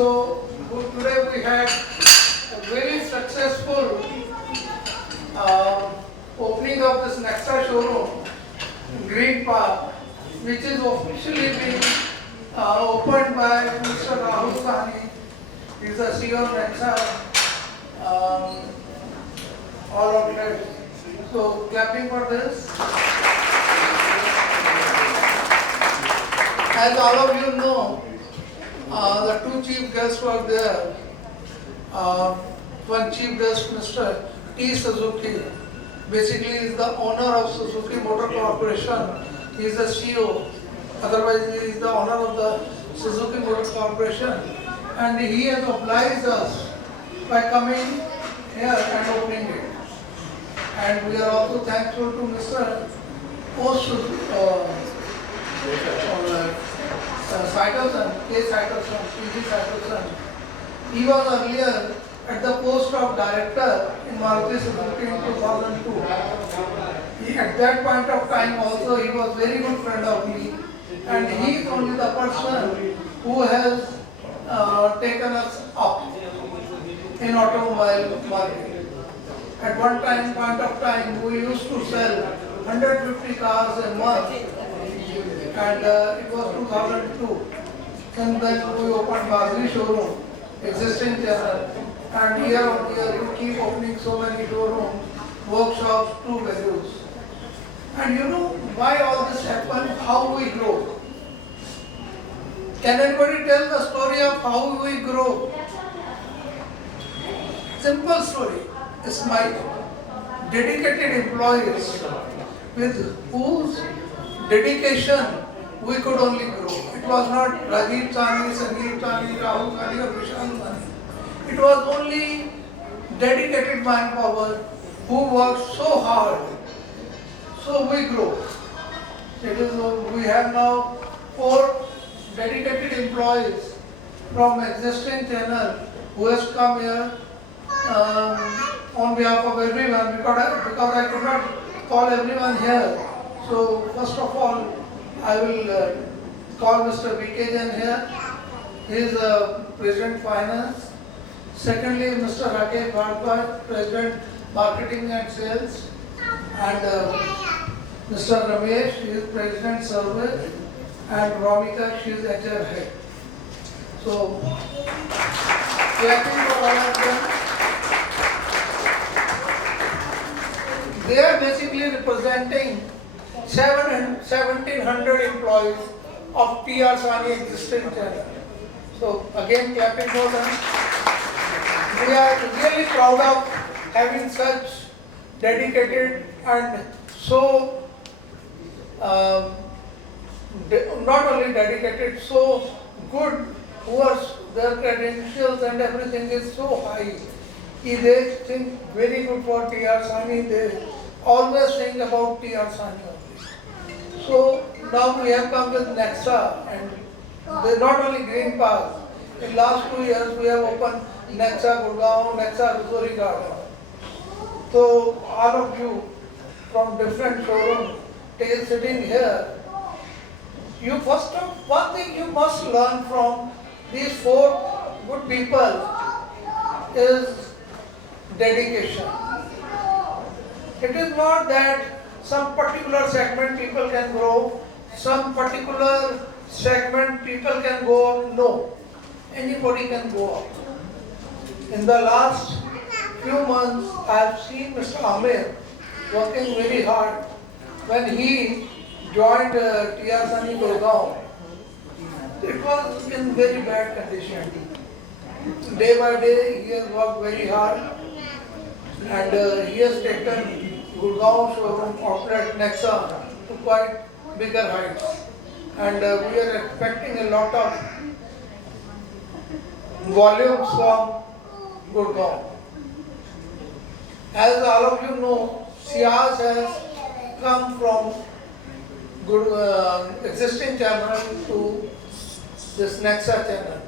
So today we had a very successful opening of this Nexa showroom in Green Park, which is officially being opened by Mr. Rahul Sahni. He is the CEO of Nexa all outlets. So clapping for this. As all of you know, the two chief guests were there. One chief guest, Mr. T. Suzuki, basically is the owner of Suzuki Motor Corporation. He is the CEO. Otherwise, he is the owner of the Suzuki Motor Corporation. And he has obliged us by coming here and opening it. And we are also thankful to Mr. Saitosan, K. Saitosan, P.G. Saitosan. He was earlier at the post of director in Maruti Suzuki in 2002. At that point of time also he was very good friend of me, and he is only the person who has taken us up in automobile market. At one point of time we used to sell 150 cars a month, and it was 2002. And then we opened Bazri showroom, existing channel, and year on year we keep opening so many showrooms, workshops, true values. And you know why all this happened, how we grow. Can anybody tell the story of how we grow? Simple story. It's my dedicated employees with whose dedication we could only grow. It was not Rajiv Sahni, Sanjeev Sahni, Rahul Sahni or Vishal Sahni. It was only dedicated manpower who worked so hard. So we grow. We have now 4 dedicated employees from existing channel who has come here on behalf of everyone, because I could not call everyone here. So first of all, I will call Mr. V.K. Jain here. He is President Finance. Secondly, Mr. Rakesh Bhardwaj, President Marketing and Sales. And Mr. Ramesh, he is President Service. And Romika, she is HR Head. So, clapping for all of them. They are basically representing 1,700 employees of T.R. Sahni existing channel. So again clapping for them. We are really proud of having such dedicated and so not only dedicated, so good, who are their credentials and everything is so high. They think very good for T.R. Sahni. They always think about T.R. Sahni only. So now we have come with Nexa, and they not only Green Park. In last 2 years we have opened Nexa Gurgaon, Nexa Ruzori Garden. So all of you from different showrooms sitting here, one thing you must learn from these 4 good people is dedication. It is not that some particular segment people can grow, some particular segment people can go up. No, anybody can go up. In the last few months, I have seen Mr. Amir working very hard. When he joined T.R. Sahni Gurgaon, it was in very bad condition. Day by day, he has worked very hard, and he has taken Gurgaon showroom outlet Nexa to quite bigger heights. And we are expecting a lot of volumes from Gurgaon. As all of you know, Siaz has come from existing channel to this Nexa channel.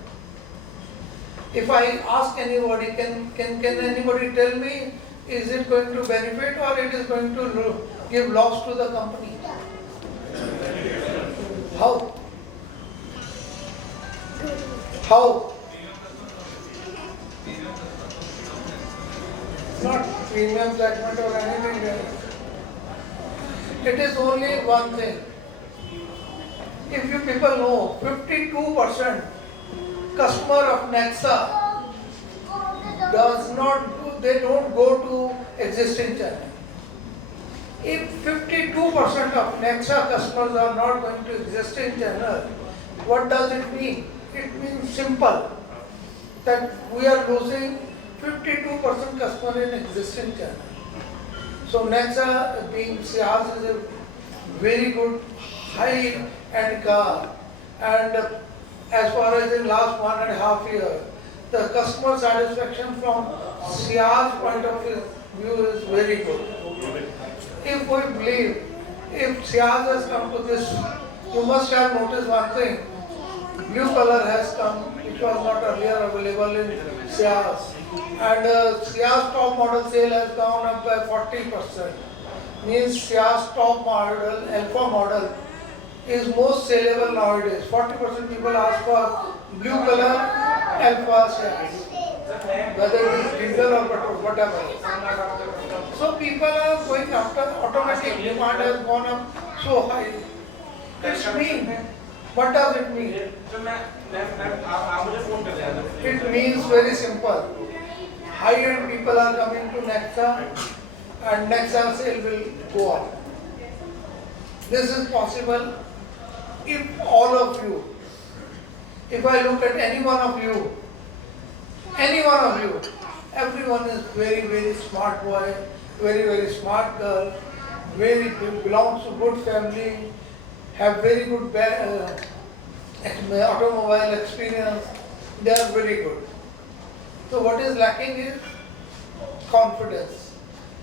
If I ask anybody, can anybody tell me, is it going to benefit or it is going to give loss to the company? How? How? not premium segment or anything else. It is only one thing. If you people know, 52% customer of Nexa they don't go to existing channel. If 52% of Nexa customers are not going to existing channel, what does it mean? It means simple, that we are losing 52% customer in existing channel. So Nexa being Ciaz is a very good high-end car, and as far as in last 1.5 years, the customer satisfaction from Ciaz point of view is very good. If we believe, if Ciaz has come to this, you must have noticed one thing. Blue color has come, which was not earlier available in Ciaz. And Ciaz top model sale has gone up by 40%. Means Ciaz top model, alpha model, is most saleable nowadays. 40% people ask for blue color alpha Ciaz, whether it is diesel or petrol, whatever. So people are going after automatic. Demand has gone up so high. It's mean. What does it mean? It means very simple. High-end people are coming to Nexa, and Nexa sale will go up. This is possible if all of you, if I look at any one of you, everyone is very smart boy, very smart girl, belongs to good family, have very good automobile experience. They are very good. So what is lacking is confidence.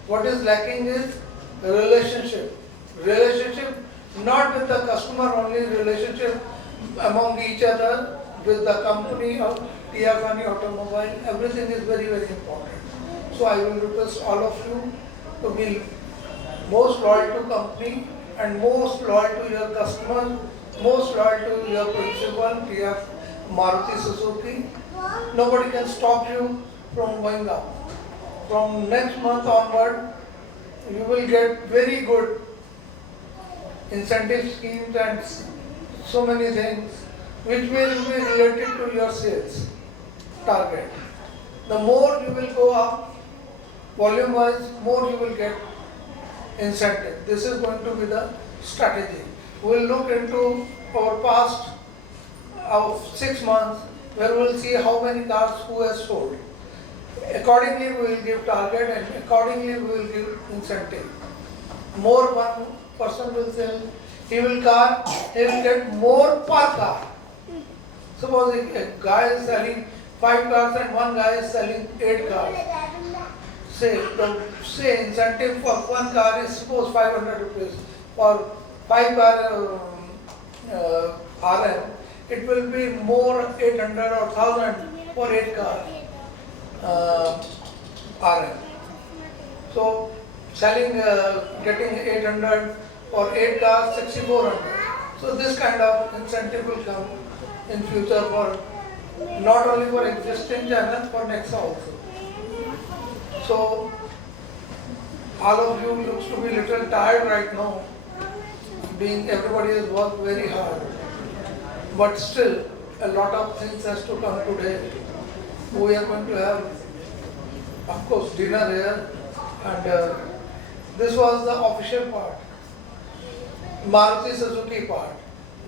What is lacking is relationship. Relationship not with the customer only, relationship among each other, with the company of Tiagani Automobile. Everything is very important. So I will request all of you to be most loyal to company and most loyal to your customer, most loyal to your principal, Maruti Suzuki. Nobody can stop you from going up. From next month onward, you will get very good incentive schemes and so many things which will be related to your sales target. The more you will go up, volume wise, more you will get incentive. This is going to be the strategy. We will look into our past of 6 months, where we will see how many cars who has sold. Accordingly, we will give target, and accordingly we will give incentive. More one person will sell, he will get more per car. Suppose a guy is selling 5 cars and one guy is selling 8 cars. Say incentive for one car is suppose 500 rupees. For 5 car RM, it will be more 800 or 1000 for 8 car RM. So selling, getting 800 for 8 cars, 6400. So this kind of incentive will come in future for not only for existing channels, for Nexa also. So all of you looks to be little tired right now, being everybody has worked very hard. But still, a lot of things has to come today. We are going to have, of course, dinner here, and this was the official part, Maruti Suzuki part.